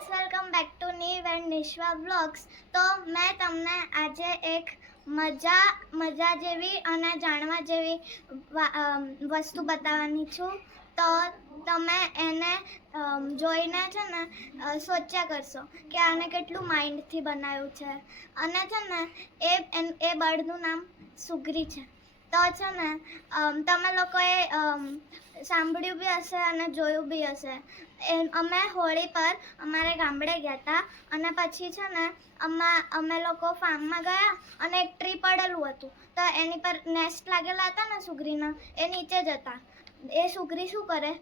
Friends, welcome back to Neev and Nishwa vlogs. તો મેં તમને આજે એક મજા જેવી અને જાણવા જેવી વસ્તુ બતાવવાની છું. તો તમે એને જોઈને છે ને સોચ્યા કરશો કે આને કેટલું માઇન્ડથી બનાવ્યું છે. અને છે ને એ બર્ડનું નામ સુગરી છે. તો છે ને તમે લોકોએ સાંભળ્યું બી હશે અને જોયું બી હશે. અમે હોળી પર અમારે ગામડે ગયા હતા અને પછી છે ને અમે લોકો ફાર્મમાં ગયા અને એક ટ્રી પડેલું હતું. તો એની પર નેસ્ટ લાગેલા હતા ને સુગરીના, એ નીચે જ હતા. એ સુગરી શું કરે,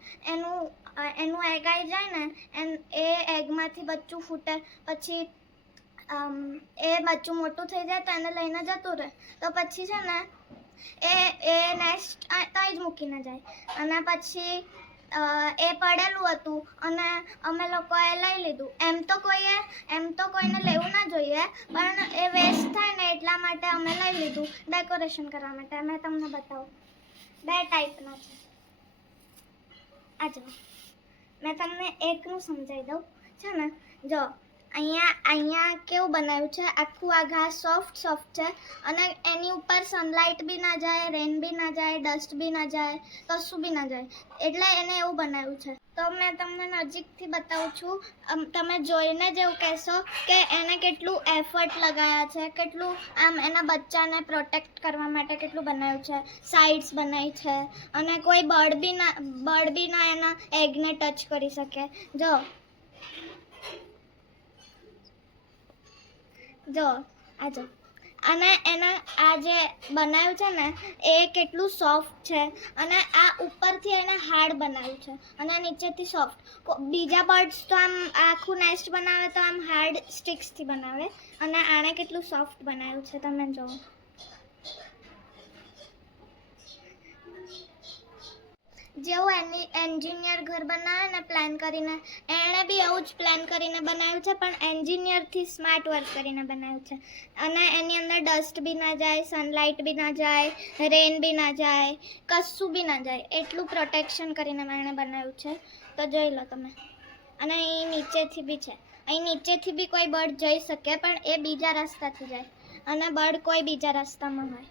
એનું એગ આવી જાય ને, એ એગમાંથી બચ્ચું ફૂટે. પછી એ બચ્ચું મોટું થઈ જાય તો એને લઈને જતું રહે. તો પછી છે ને એ નેસ્ટ ત્યાં જ મૂકીને જાય. અને પછી એ પડેલું હતું અને અમે લોકોએ લઈ લીધું. એમ તો કોઈને લેવું ના જોઈએ, પણ એ વેસ્ટ થાય ને એટલા માટે અમે લઈ લીધું ડેકોરેશન કરવા માટે. મેં તમને બતાવું, 2 ટાઈપના છે. આ જો મેં તમને એકનું સમજાવી દઉં છે ને. જો અહીંયા કેવું બનાવ્યું છે, આખું આ ઘાસ સોફ્ટ છે અને એની ઉપર સનલાઇટ બી ના જાય, રેન બી ના જાય, ડસ્ટ બી ના જાય, કશું બી ના જાય. એટલે એને એવું બનાવ્યું છે. તો મેં તમને નજીકથી બતાવું છું. તમે જોઈને જ એવું કહેશો કે એને કેટલું એફર્ટ લગાવ્યા છે, કેટલું આમ એના બચ્ચાને પ્રોટેક્ટ કરવા માટે કેટલું બનાવ્યું છે. સાઇડ્સ બનાવી છે અને કોઈ બર્ડ બી ના એના એગને ટચ કરી શકે. જો અને એના આ જે બનાવ્યું છે ને એ કેટલું સોફ્ટ છે. અને આ ઉપરથી એને હાર્ડ બનાવ્યું છે અને નીચેથી સોફ્ટ. બીજા બર્ડ્સ તો આમ આખું નેસ્ટ બનાવે તો આમ હાર્ડ સ્ટિક્સથી બનાવે, અને આણે કેટલું સોફ્ટ બનાવ્યું છે તમે જુઓ. જેવું એન્જિનિયર ઘર બનાવે ને પ્લાન કરીને, એણે બી એવું જ પ્લાન કરીને બનાવ્યું છે, પણ એન્જિનિયરથી સ્માર્ટ વર્ક કરીને બનાવ્યું છે. અને એની અંદર ડસ્ટ બી ના જાય, સનલાઇટ બી ના જાય, રેન બી ના જાય, કશું બી ના જાય, એટલું પ્રોટેક્શન કરીને એણે બનાવ્યું છે. તો જોઈ લો તમે. અને અહીં નીચેથી બી છે. અહીં નીચેથી બી કોઈ બર્ડ જઈ શકે, પણ એ બીજા રસ્તાથી જાય અને બર્ડ કોઈ બીજા રસ્તામાં હોય.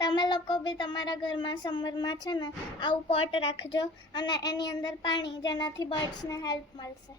તમે લોકો બી તમારા ઘરમાં સમરમાં છે ને આવું પોટ રાખજો અને એની અંદર પાણી, જેનાથી બર્ડ્સને હેલ્પ મળશે.